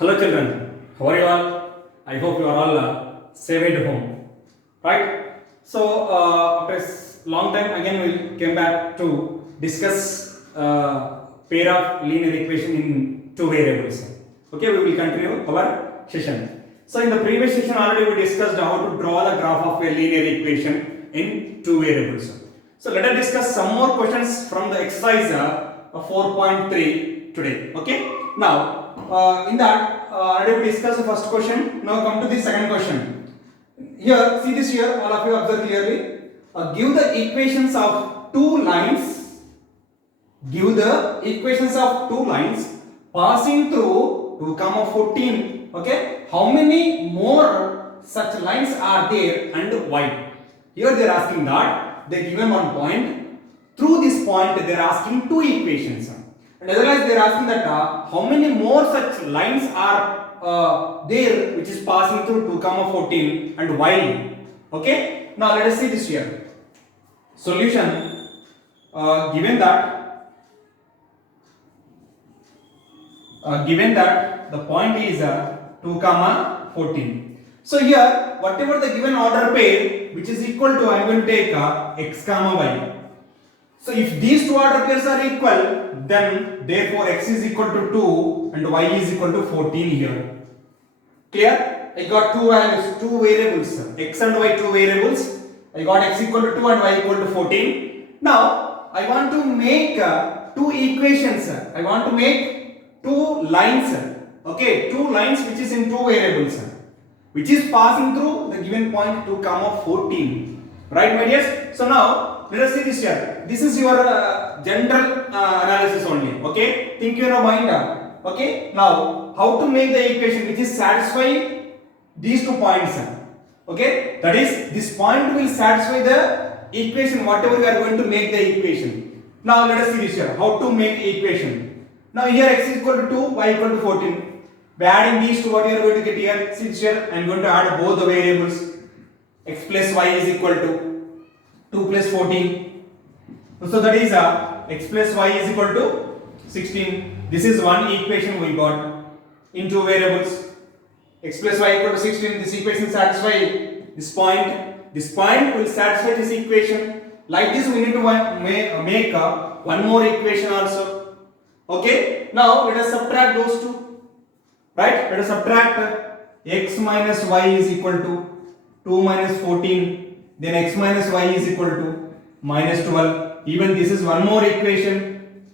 Hello children, how are you all? I hope you are all safe at home, right? So after long time again we came back to discuss pair of linear equation in two variables. Okay, we will continue our session. So in the previous session already we discussed how to draw the graph of a linear equation in two variables. So let us discuss some more questions from the exercise 4.3 today. Okay, now in that already we discussed the first question. Now come to the second question. Here, see this here, all of you observe clearly. Give the equations of two lines. Give the equations of two lines passing through 2, 14. Okay, how many more such lines are there and why? Here they are asking that they given one point. Through this point they are asking two equations. And otherwise they are asking that how many more such lines are there which is passing through 2, 14 and why. Okay, now let us see this here. Solution, given that the point is 2, 14. So here whatever the given order pair which is equal to, I am going to take x, y. So if these two order pairs are equal, then therefore x is equal to 2 and y is equal to 14 here. Clear? I got two values, two variables, x and y, two variables. I got x equal to 2 and y equal to 14. Now I want to make two equations. I want to make two lines. Okay, two lines which is in two variables, which is passing through the given point 2, 14. Right, my dears? So now let us see this here. This is your general analysis only. Okay, think in your mind. Okay, now how to make the equation which is satisfy these 2 points. Okay, that is this point will satisfy the equation whatever we are going to make the equation. Now let us see this here. How to make the equation. Now here x is equal to 2, y equal to 14. By adding these two, what you are going to get here? See this here. I am going to add both the variables. X plus y is equal to 2 plus 14. So that is x plus y is equal to 16. This is one equation we got in two variables. X plus y equal to 16. This equation satisfy this point. This point will satisfy this equation. Like this, we need to make one more equation also. Okay. Now let us subtract those two. Right? Let us subtract x minus y is equal to 2 minus 14. Then x minus y is equal to minus 12. Even this is one more equation.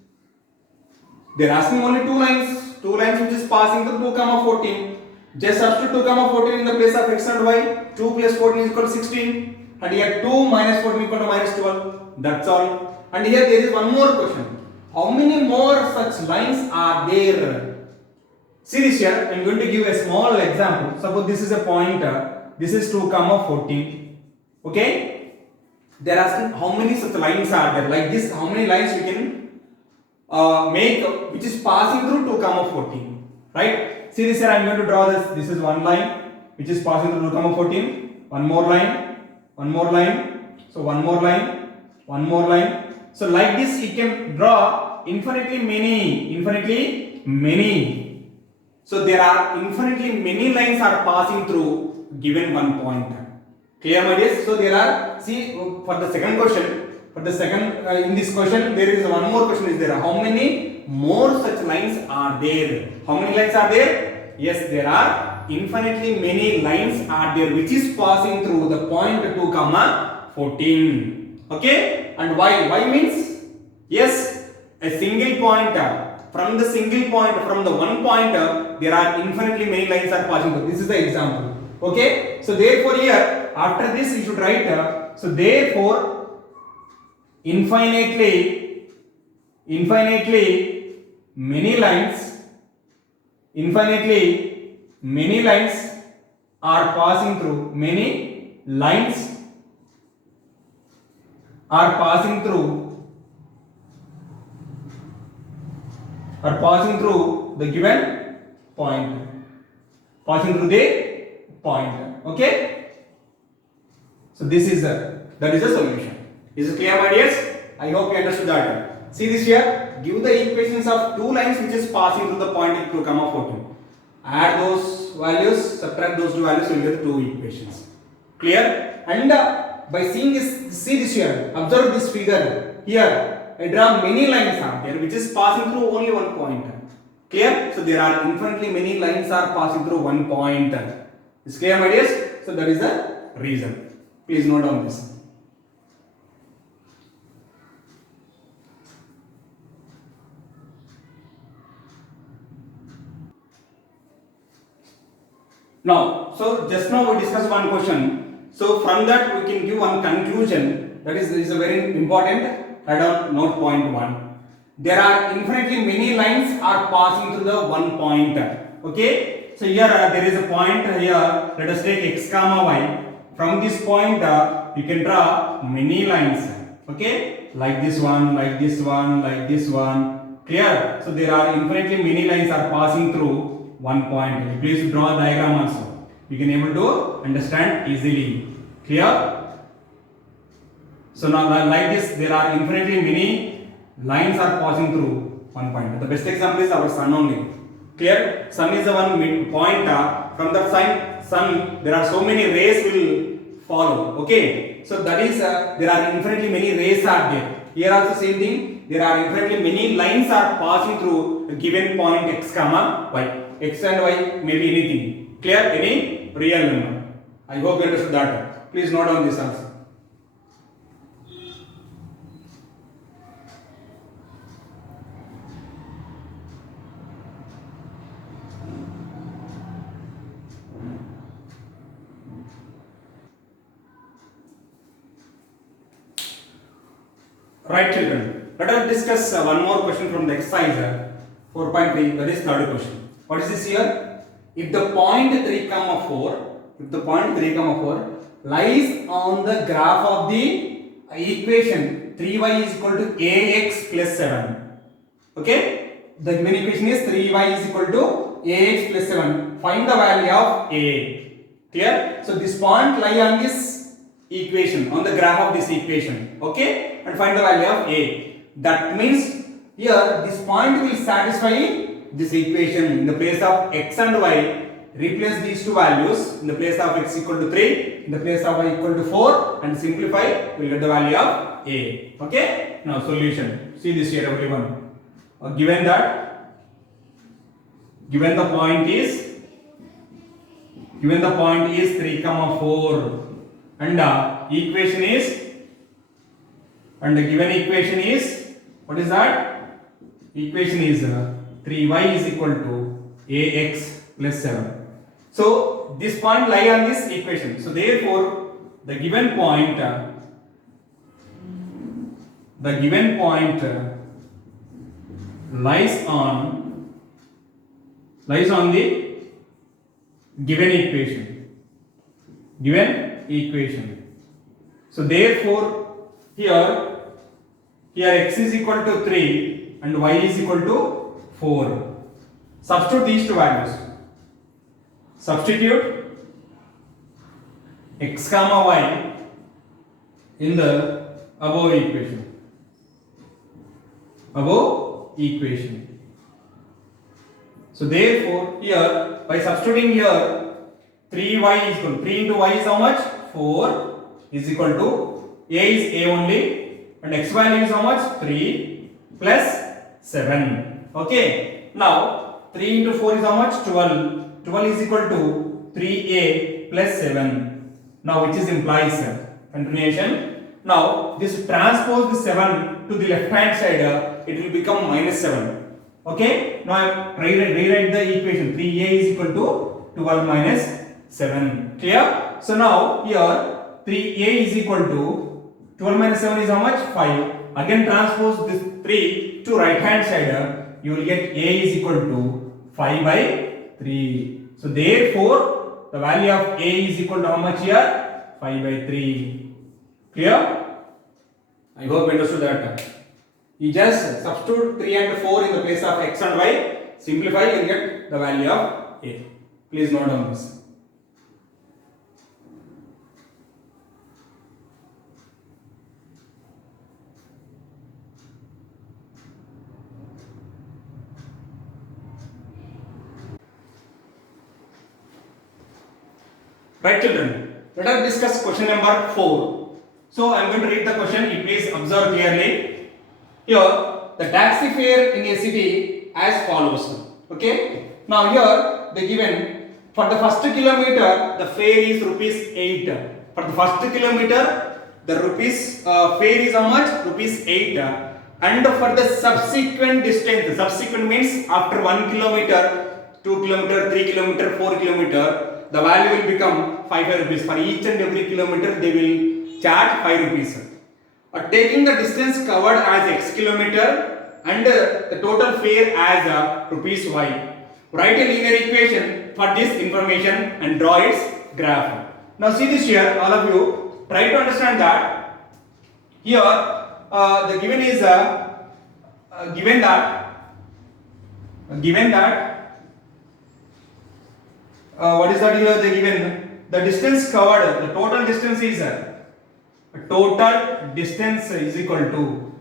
They are asking only two lines which is passing through 2, 14. Just substitute 2, 14 in the place of x and y. 2 plus 14 is equal to 16. And here 2 minus 14 is equal to minus 12. That's all. And here there is one more question. How many more such lines are there? See this here. I am going to give a small example. Suppose this is a point. This is 2, 14. Okay. They are asking how many such lines are there. Like this, how many lines we can make which is passing through 2, 14. Right. See this here. I am going to draw this. This is one line which is passing through 2, 14. One more line. One more line. So one more line. One more line. So like this, you can draw infinitely many. So there are infinitely many lines are passing through given one point. Clear, my dears? So there are, see for the second question, in this question there is one more question is there. How many more such lines are there? How many lines are there? Yes, there are infinitely many lines are there which is passing through the point 2, 14. Okay? And why? Why means, yes, a single point. From the single point, from the one point, there are infinitely many lines are passing through. This is the example. Okay. So therefore here, after this you should write. So therefore, infinitely many lines are passing through. Many lines are passing through the given point. Okay. So this is that is the solution. Is it clear, my dears? I hope you understood that. See this here. Give the equations of two lines which is passing through the point 2, 14. add those values, subtract those two values, you will get two equations. Clear? And by seeing this, see this here, observe this figure here. I draw many lines are there which is passing through only one point. Clear? So there are infinitely many lines are passing through one point. Is clear, my dears? So that is the reason. Please note down this. Now, so just now we discussed one question. So from that we can give one conclusion. That is a very important. Write down note point 1. There are infinitely many lines are passing through the one point. Okay. So here there is a point here. Let us take x comma y. From this point you can draw many lines. Okay. Like this one, like this one, like this one. Clear? So there are infinitely many lines are passing through one point. Please draw a diagram also. You can able to understand easily. Clear? So now like this, there are infinitely many lines are passing through one point. The best example is our sun only. Clear? Sun is the one mid point. From that sun, there are so many rays will follow. Okay. So that is there are infinitely many rays are there. Here also same thing. There are infinitely many lines are passing through a given point x comma y. X and y may be anything. Clear? Any real number. I hope you understood that. Please note down this also. Right, children. Let us discuss one more question from the exercise 4.3. That is third question. What is this here? If the point 3 comma 4, if the point 3 comma 4 lies on the graph of the equation 3y is equal to ax plus 7. Okay? The given equation is 3y is equal to ax plus 7. Find the value of a. Clear? So this point lie on this equation, on the graph of this equation. Okay? And find the value of a. That means here this point will satisfy this equation. In the place of x and y, replace these two values. In the place of x equal to 3, in the place of y equal to 4, and simplify, we will get the value of a. Okay? Now solution. See this here, everyone. Given the point is 3 comma 4, and equation is, and the given equation is, what is that? Equation is 3y is equal to ax plus 7. So this point lie on this equation. So therefore the given point lies on the given equation. So therefore here x is equal to 3 and y is equal to 4. Substitute these two values. Substitute x comma y in the above equation. So therefore here, by substituting here, 3y is equal to 3 into y is how much? 4 is equal to a is a only, and x value is how much? 3 plus 7. Okay. Now 3 into 4 is how much? 12. 12 is equal to 3a plus 7. Now which is implies continuation. Now this transpose the 7 to the left hand side, it will become minus 7. Okay. Now rewrite the equation. 3a is equal to 12 minus 7. Clear? So now here 3a is equal to 12 minus 7 is how much? 5. Again transpose this 3 to right hand side, you will get a is equal to 5 by 3. So therefore the value of a is equal to how much here? 5 by 3. Clear? I hope you understood that. You just substitute 3 and 4 in the place of x and y, simplify, you will get the value of a. Please note down this. Right, children? Let us discuss question number 4. So I am going to read the question. You please observe clearly. Here the taxi fare in a city as follows. Okay. Now here they given for the first kilometer the fare is rupees 8. For the first kilometer the rupees fare is how much? Rupees 8. And for the subsequent distance, subsequent means after 1 kilometer, 2 kilometer, 3 kilometer, 4 kilometer, the value will become 5 rupees. For each and every kilometer they will charge 5 rupees. Taking the distance covered as x kilometer and the total fare as rupees y. Write a linear equation for this information and draw its graph. Now see this here, all of you try to understand that here the given is given that what is that here they given the distance covered, the total distance is equal to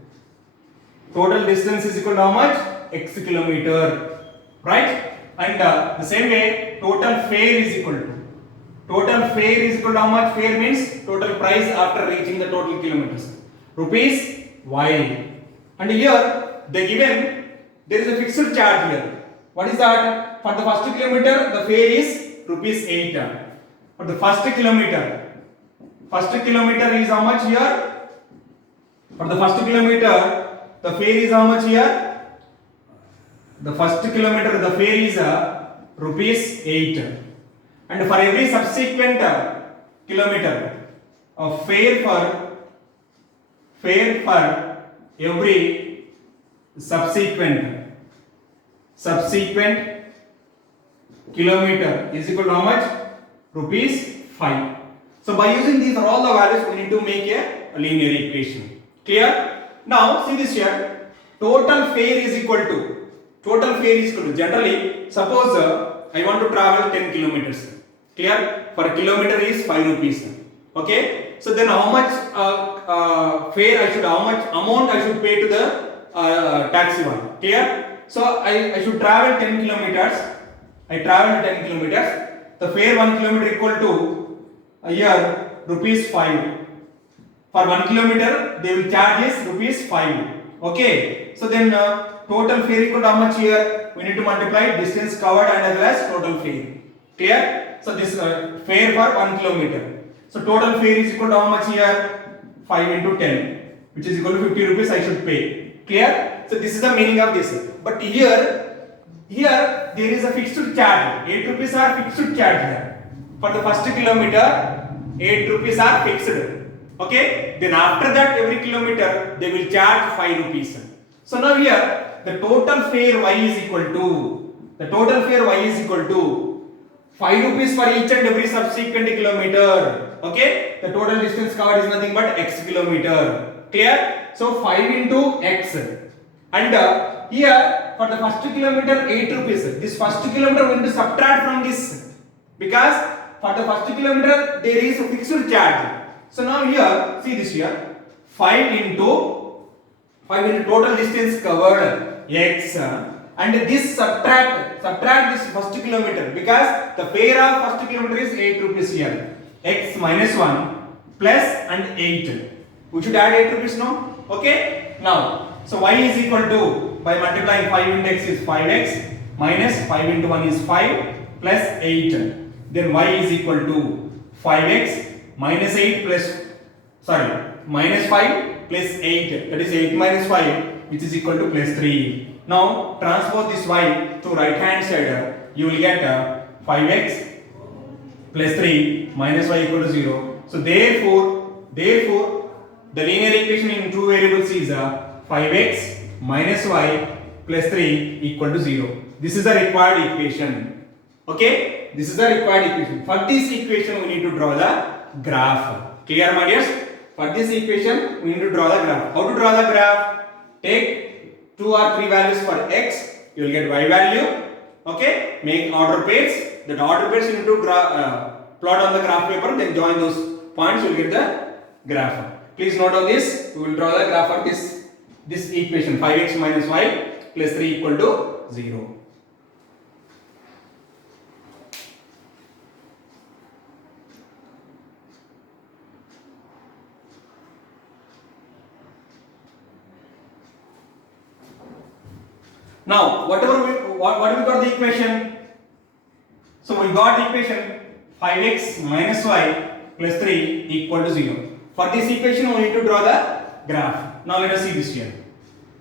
how much? X kilometer, right? And the same way total fare is equal to how much? Fare means total price after reaching the total kilometers, rupees y. And here they given there is a fixed charge here. What is that? For the first kilometer the fare is rupees 8. For the first kilometer is how much here? For the first kilometer the fare is how much here? The first kilometer the fare is rupees 8. And for every subsequent kilometer fare for every subsequent kilometer is equal to how much? Rupees 5. So by using these all the values we need to make a linear equation. Clear? Now see this here, total fare is equal to generally suppose I want to travel 10 kilometers. Clear? For a kilometer is 5 rupees. Okay, so then how much fare how much amount I should pay to the taxi one? Clear? So I should travel 10 kilometers. I travel 10 kilometers. The fare 1 kilometer equal to here rupees 5. For 1 kilometer they will charge is rupees 5. Okay, so then total fare equal to how much here? We need to multiply distance covered and as well as total fare. Clear? So this fare for 1 kilometer. So total fare is equal to how much here? 5 into 10, which is equal to 50 rupees I should pay. Clear? So this is the meaning of this. But here there is a fixed charge. 8 rupees are fixed charge here. For the first kilometer 8 rupees are fixed. Okay, then after that every kilometer they will charge 5 rupees. So now here the total fare y is equal to 5 rupees for each and every subsequent kilometer. Okay, the total distance covered is nothing but x kilometer. Clear? So 5 into x. And here for the first kilometer 8 rupees. This first kilometer we need to subtract from this, because for the first kilometer there is a fixed charge. So now here see this here, 5 into total distance covered x, and this subtract this first kilometer, because the fare of first kilometer is 8 rupees here. X minus 1 plus and 8. We should add 8 rupees now. Okay. Now so y is equal to, by multiplying 5 into x is 5x minus 5 into 1 is 5 plus 8. Then y is equal to 5x minus 8 minus 5 plus 8, that is 8 minus 5, which is equal to plus 3. Now transpose this y to right hand side, you will get 5x plus 3 minus y equal to 0. So therefore the linear equation in two variables is 5x minus y plus 3 equal to 0. This is the required equation. Okay, this is the required equation. For this equation we need to draw the graph. Clear, my dears? For this equation we need to draw the graph. How to draw the graph? Take 2 or 3 values for x, you will get y value. Okay, make order pairs. That order pairs you need to draw, plot on the graph paper, then join those points, you will get the graph. Please note on this, we will draw the graph for this equation, 5x minus y plus 3 equal to 0. Now, what we got the equation? So we got the equation 5x minus y plus 3 equal to 0. For this equation, we need to draw the graph. Now let us see this here.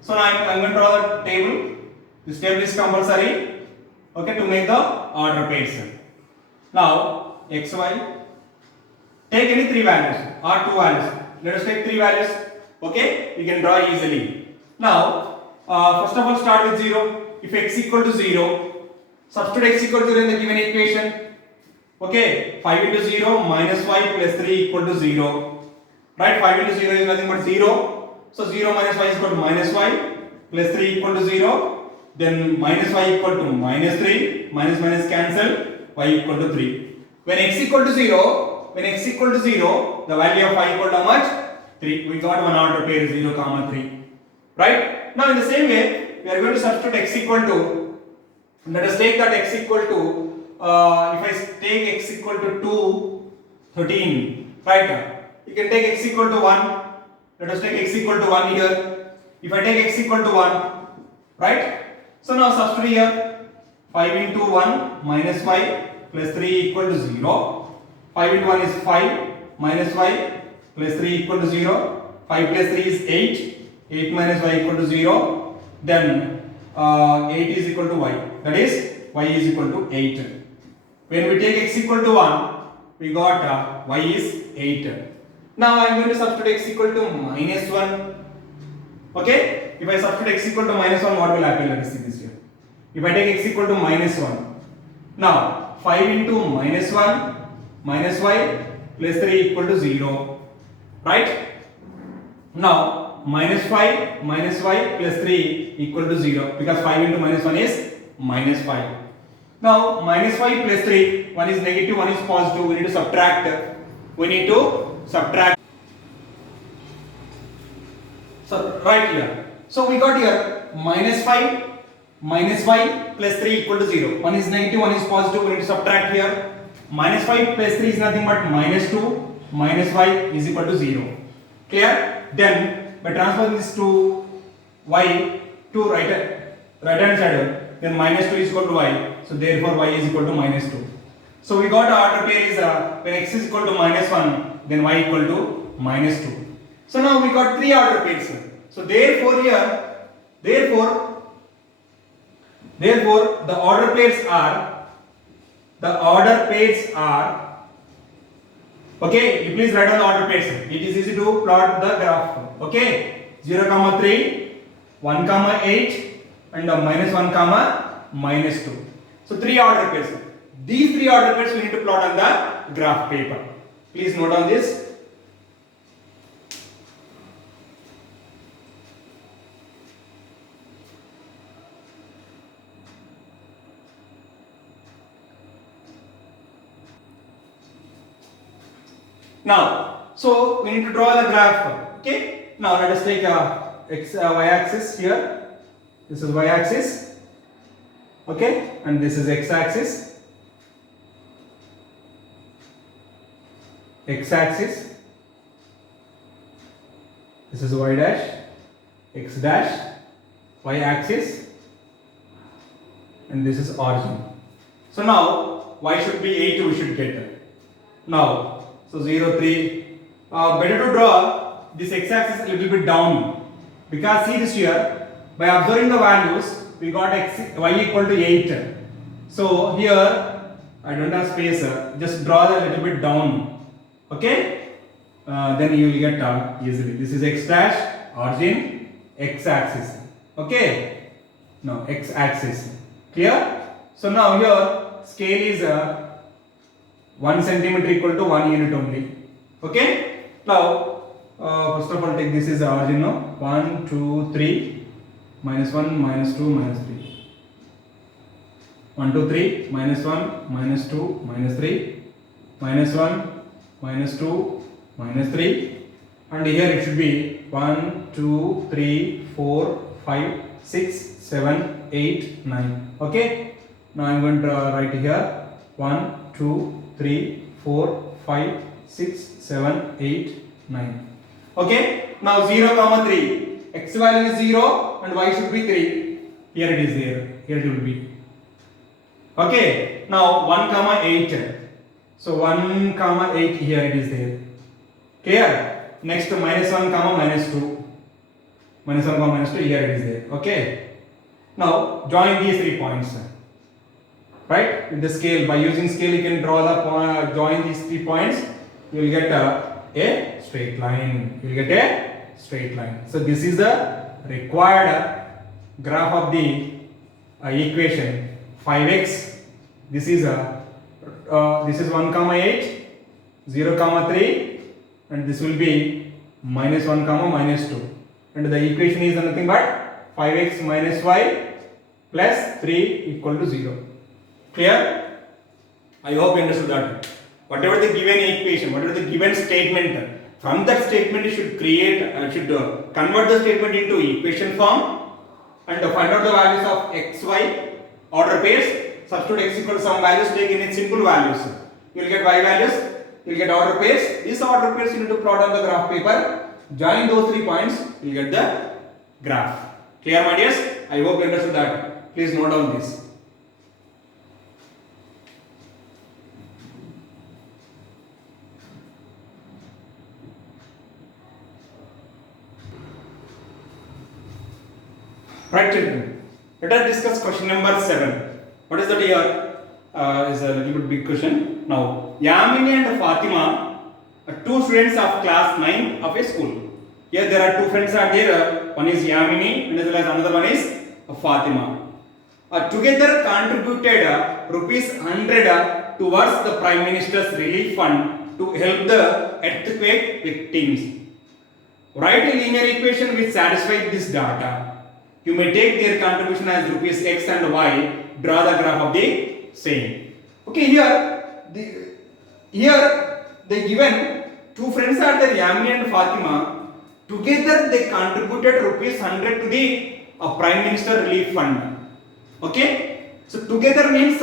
So now I'm going to draw the table. This table is compulsory, okay, to make the order pairs. Now x, y, take any three values or two values. Let us take three values. Okay, we can draw easily. Now, first of all, start with 0. If x equal to 0, substitute x equal to 0 in the given equation. Okay, 5 into 0 minus y plus 3 equal to 0. Right, 5 into 0 is nothing but 0. So 0 minus y is equal to minus y plus 3 equal to 0. Then minus y equal to minus 3. Minus minus cancel. Y equal to 3. When x equal to 0, the value of y equal to how much? 3. We got one order pair 0, comma 3. Right? Now in the same way, we are going to substitute x equal to, let us take that x equal to, if I take x equal to 2, 13, right? You can take x equal to 1. Let us take x equal to 1 here. If I take x equal to 1, right? So now substitute here. 5 into 1 minus y plus 3 equal to 0. 5 into 1 is 5 minus y plus 3 equal to 0. 5 plus 3 is 8. 8 minus y equal to 0. Then 8 is equal to y. That is y is equal to 8. When we take x equal to 1, we got y is 8. Now I am going to substitute x equal to minus 1. Okay? If I substitute x equal to minus 1, what will happen? Let us see this here. If I take x equal to minus 1. Now 5 into minus 1 minus y plus 3 equal to 0. Right? Now minus 5 minus y plus 3 equal to 0, because 5 into minus 1 is minus 5. Now minus 5 plus 3, one is negative, one is positive. We need to subtract. So right here. So we got here minus 5 minus y plus 3 equal to 0. One is negative, one is positive. We need to subtract here. Minus 5 plus 3 is nothing but minus 2. Minus y is equal to 0. Clear? Then by transferring this to y to right hand side, then minus 2 is equal to y. So therefore y is equal to minus 2. So we got our order pair is when x is equal to minus 1, then y equal to minus 2. So now we got three order pairs. So therefore the order pairs are, okay, you please write down the order pairs. It is easy to plot the graph. Okay, 0, 3, 1, 8, and minus 1, minus 2. So three order pairs. These three order pairs we need to plot on the graph paper. Please note on this. Now, so we need to draw the graph. Okay. Now let us take y axis here. This is y axis. Okay, and this is x axis. X axis. This is y dash, x dash, y axis, and this is origin. So now y should be 8. We should get. Now. So 0, 3. Better to draw this x-axis a little bit down, because see this here. By observing the values, we got y equal to 8. So here I don't have space. Just draw a little bit down. Okay. Then you will get easily. This is x dash, origin, x-axis. Okay. Now x-axis. Clear? So now here scale is 1 centimeter equal to 1 unit only. Okay. Now first of all take this is origin now. 1, 2, 3, minus 1, minus 2, minus 3. 1, 2, 3, minus 1, minus 2, minus 3, minus 1, minus 2, minus 3, and here it should be 1, 2, 3, 4, 5, 6, 7, 8, 9. Okay. Now I am going to write here 1, 2, 3, 4, 5, 6, 7, 8, 9. Okay. Now 0, 3. X value is 0 and y should be 3. here it is there, here it will be. Okay, now 1 comma 8. So 1 comma 8 here it is there. Clear? Next minus 1 comma minus 2. Minus 1 comma minus 2 here it is there. Okay. Now join these 3 points. Right? With the scale, by using scale you can draw the point, join these 3 points. You will get a straight line. You will get a straight line. So this is the required graph of the equation 5x. This is 1 comma 8, 0 comma 3, and this will be minus 1 comma minus 2. And the equation is nothing but 5x minus y plus 3 equal to 0. Clear? I hope you understood that. Whatever the given equation, whatever the given statement, from that statement you should convert the statement into equation form and find out the values of x, y, order pairs. Substitute x equal to some values, take in its simple values. You will get y values, you will get order pairs. These order pairs you need to plot on the graph paper. Join those 3 points, you will get the graph. Clear, my dears? I hope you understood that. Please note down this. Right, children. Let us discuss question number 7. What is that here? Is a little bit big question. Now, Yamini and Fatima are 2 students of class 9 of a school. Here there are 2 friends are there. One is Yamini and as well as another one is Fatima. Together contributed rupees 100 towards the Prime Minister's Relief Fund to help the earthquake victims. Write a linear equation which satisfies this data. You may take their contribution as rupees x and y. Draw the graph of the same. Okay, here they given 2 friends are there, Yamini and Fatima. Together they contributed rupees 100 to the Prime Minister Relief Fund. Okay, so together means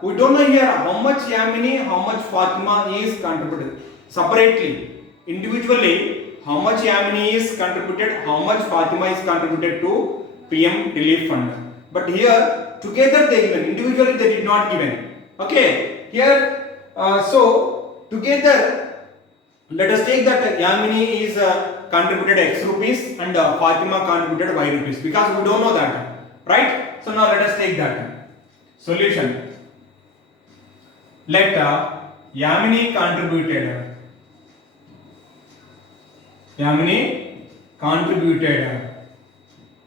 we don't know here how much Yamini, how much Fatima is contributed. Separately, individually, how much Yamini is contributed, how much Fatima is contributed to PM Relief Fund. But here together they given, individually they did not given. Okay, here so together let us take that Yamini is contributed x rupees and Fatima contributed y rupees, because we don't know that, right? So now let us take that solution. Let Yamini contributed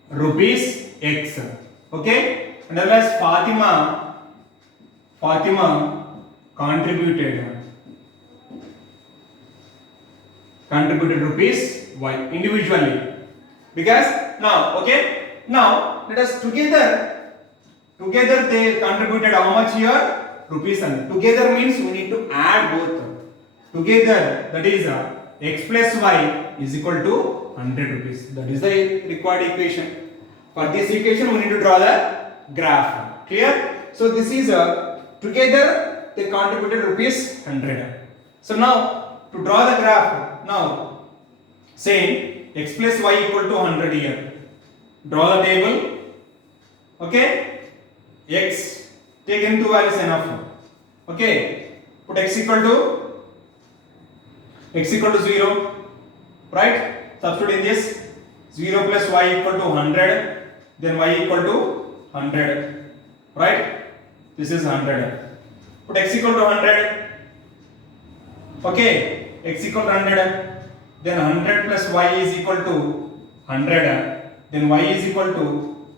rupees x, okay, and as Fatima contributed rupees y individually, because now, okay, now let us together they contributed how much here, rupees, and together means we need to add both together, that is x plus y is equal to 100 rupees. That is the required equation. For this equation we need to draw the graph. Clear? So this is together they contributed rupees 100. So now to draw the graph, now saying x plus y equal to 100 here. Draw the table. Okay, x, take in 2 values enough. Okay, put x equal to 0, right? Substitute in this, 0 plus y equal to 100, then y equal to 100, right? This is 100. Put x equal to 100. Okay, x equal to 100, then 100 plus y is equal to 100, then y is equal to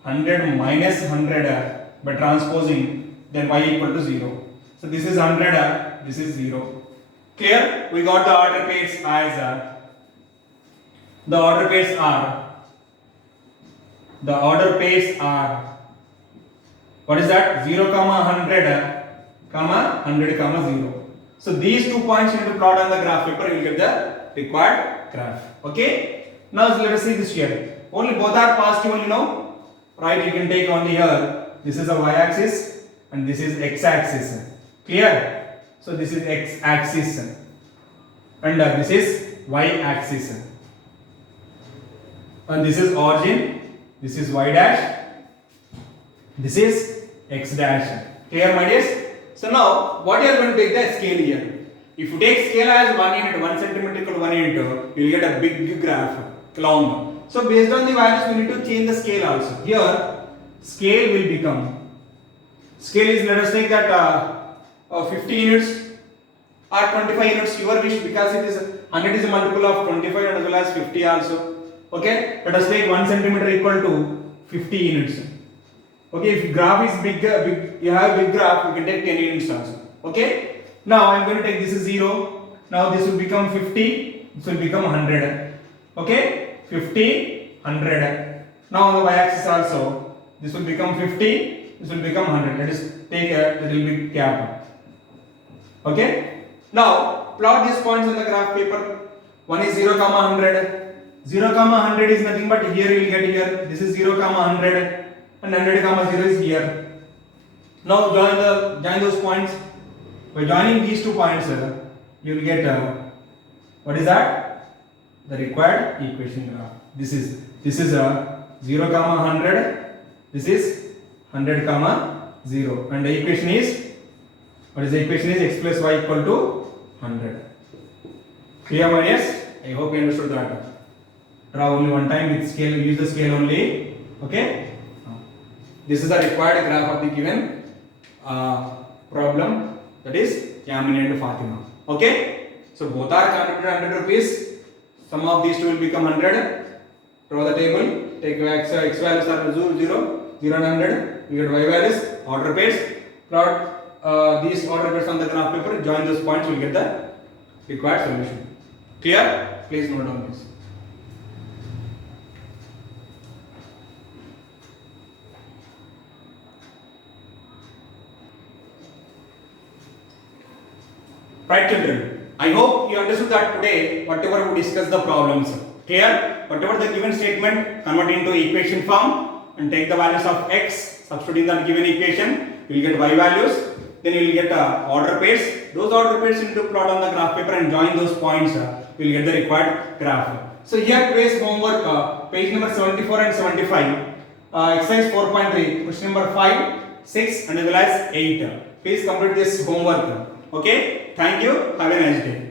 100 minus 100 by transposing, then y equal to 0. So this is 100, this is 0. Clear? We got the order pairs as the order pairs are what is that? 0 comma 100 comma 100 comma 0. So these 2 points you need to plot on the graph paper, you will get the required graph. Okay, now let us see this here. Only both are positive only now, right? You can take only here, this is a y axis and this is x axis. Clear? So this is x axis and this is y axis, and this is origin, this is y dash, This is x dash. Clear, my dears? So now what you are going to take the scale here. If you take scale as 1 unit, 1 centimeter equal to 1 unit, you will get a big graph, long. So based on the values, we need to change the scale also. Here, scale will become, scale is, let us take that 50 units or 25 units, your wish, because it is 100 is a multiple of 25 as well as 50 also. Okay, let us take 1 centimeter equal to 50 units. Okay, if graph is big, you have big graph, you can take 10 units also. Okay, now I am going to take, this is 0, now this will become 50, this will become 100. Okay, 50, 100. Now on the y-axis also, this will become 50, this will become 100. Let us take a little bit gap. Okay, now plot these points on the graph paper. One is 0, 100. 0, 100 is nothing but here you will get here. This is 0, 100 and 100, 0 is here. Now join those points. By joining these two points, you will get what is that? The required equation graph. This is 0, 100. This is 100, 0, and the equation is, what is the equation? Is x plus y equal to 100. Clear, my dears? I hope you understood that. Draw only one time with scale, use the scale only. Okay, this is the required graph of the given problem, that is Yamini and Fatima. Okay, so both are contributed 100 rupees. Sum of these two will become 100. Draw the table, take x values are 0, 0 and 100. You get y values, order pairs. Plot these order pairs on the graph paper. Join those points, you will get the required solution. Clear? Please note down this. Right, children, I hope you understood that today whatever we discussed the problems. Clear? Whatever the given statement, convert into equation form and take the values of x, substitute in that given equation, you will get y values, then you will get order pairs. Those order pairs you need to plot on the graph paper and join those points, you will get the required graph. So here today's homework, page number 74 and 75, exercise 4.3, question number 5, 6 and as well as 8. Please complete this homework. Okay, thank you, have a nice day.